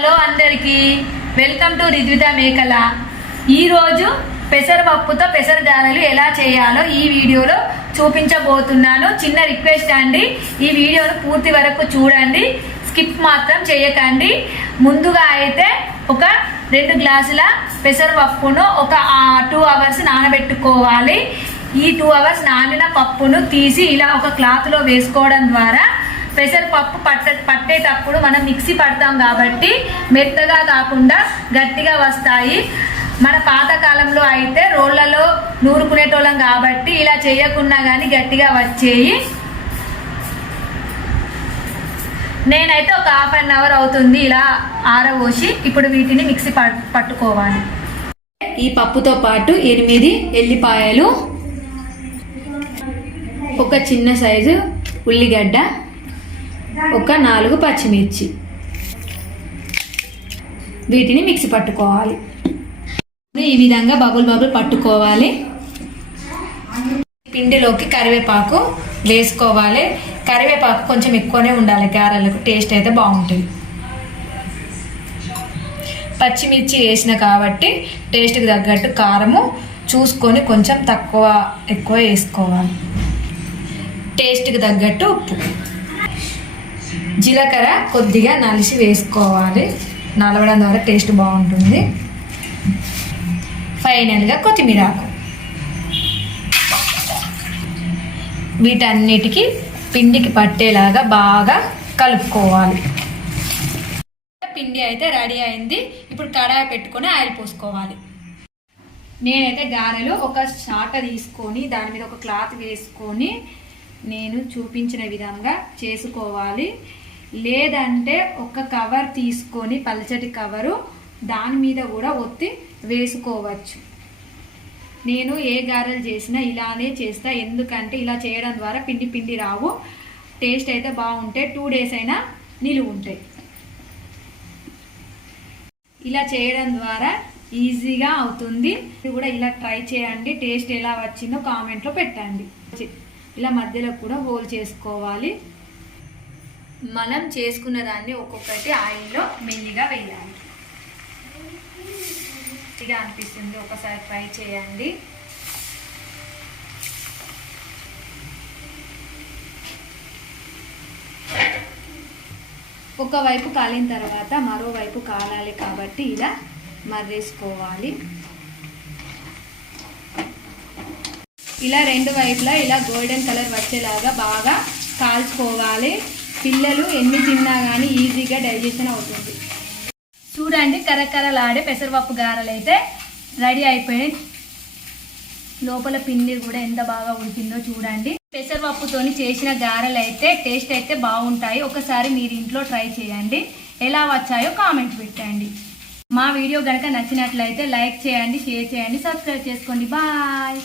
Hello అందరికీ. Welcome to రిద్విత మేకల. ఈరోజు పెసరపప్పుతో పెసరగాలలు ఎలా చేయాలో ఈ వీడియోలో చూపించబోతున్నాను. చిన్న రిక్వెస్ట్ అండి ఈ వీడియోను పూర్తి వరకు చూడండి స్కిప్ మాత్రం చేయకండి. ముందుగా అయితే ఒక రెండు గ్లాసుల పెసరపప్పును ఒక టూ అవర్స్ నానబెట్టుకోవాలి. ఈ టూ అవర్స్ నానిన పప్పును తీసి ఇలా ఒక క్లాత్లో వేసుకోవడం ద్వారా పెసరపప్పు పట్ట పట్టేటప్పుడు మనం మిక్సీ పడతాం కాబట్టి మెత్తగా కాకుండా గట్టిగా వస్తాయి. మన పాతకాలంలో అయితే రోళ్ళలో నూరుకునేటోళ్ళం కాబట్టి ఇలా చేయకున్నా కానీ గట్టిగా వచ్చేయి. నేనైతే ఒక హాఫ్ అన్ అవర్ అవుతుంది ఇలా ఆరబోసి ఇప్పుడు వీటిని మిక్సీ పట్టుకోవాలి. ఈ పప్పుతో పాటు ఎనిమిది ఎల్లిపాయలు ఒక చిన్న సైజు ఉల్లిగడ్డ ఒక నాలుగు పచ్చిమిర్చి. వీటిని మిక్సీ పట్టుకోవాలి. ఈ విధంగా బబుల్ బబుల్ పట్టుకోవాలి. పిండిలోకి కరివేపాకు వేసుకోవాలి. కరివేపాకు కొంచెం ఎక్కువనే ఉండాలి. గారెలకు టేస్ట్ అయితే బాగుంటుంది. పచ్చిమిర్చి వేసిన కాబట్టి టేస్ట్కి తగ్గట్టు కారము చూసుకొని కొంచెం తక్కువ ఎక్కువ వేసుకోవాలి. టేస్ట్కి తగ్గట్టు ఉప్పు. జీలకర్ర కొద్దిగా నలిసి వేసుకోవాలి. నలవడం ద్వారా టేస్ట్ బాగుంటుంది. ఫైనల్గా కొత్తిమీర ఆకు. వీటన్నిటికీ పిండికి పట్టేలాగా బాగా కలుపుకోవాలి. పిండి అయితే రెడీ అయింది. ఇప్పుడు కడాయి పెట్టుకొని ఆయిల్ పోసుకోవాలి. నేనైతే గారెలు ఒక చాట తీసుకొని దాని మీద ఒక క్లాత్ వేసుకొని నేను చూపించిన విధంగా చేసుకోవాలి. లేదంటే ఒక కవర్ తీసుకొని పల్చటి కవరు దాని మీద కూడా ఒత్తి వేసుకోవచ్చు. నేను ఏ గారెలు చేసినా ఇలానే చేస్తా. ఎందుకంటే ఇలా చేయడం ద్వారా పిండి పిండి రావు. టేస్ట్ అయితే బాగుంటాయి టూ డేస్ అయినా నిలువ ఉంటాయి. ఇలా చేయడం ద్వారా ఈజీగా అవుతుంది. కూడా ఇలా ట్రై చేయండి. టేస్ట్ ఎలా వచ్చిందో కామెంట్లో పెట్టండి. ఇలా మధ్యలో కూడా హోల్ చేసుకోవాలి. మనం చేసుకున్న దాన్ని ఒక్కొక్కటి ఆయిల్లో మెల్లిగా వేయాలి. ఇక అనిపిస్తుంది. ఒకసారి ట్రై చేయండి. ఒకవైపు కాలిన తర్వాత మరోవైపు కాలాలి కాబట్టి ఇలా మర్రేసుకోవాలి. ఇలా రెండు వైపులా ఇలా గోల్డెన్ కలర్ వచ్చేలాగా బాగా కాల్చుకోవాలి. పిల్లలు ఎన్ని తిన్నా కానీ ఈజీగా డైజెషన్ అవుతుంది. చూడండి కరకరలాడే పెసరపప్పు గారెలు అయితే రెడీ అయిపోయాయి లోపల పిండి కూడా ఎంత బాగా ఉంటుందో చూడండి. పెసరపప్పుతోని చేసిన గారెలు అయితే టేస్ట్ అయితే బాగుంటాయి. ఒకసారి మీరు ఇంట్లో ట్రై చేయండి. ఎలా వచ్చాయో కామెంట్ పెట్టండి. మా వీడియో కనుక నచ్చినట్లయితే లైక్ చేయండి షేర్ చేయండి సబ్స్క్రైబ్ చేసుకోండి. బాయ్!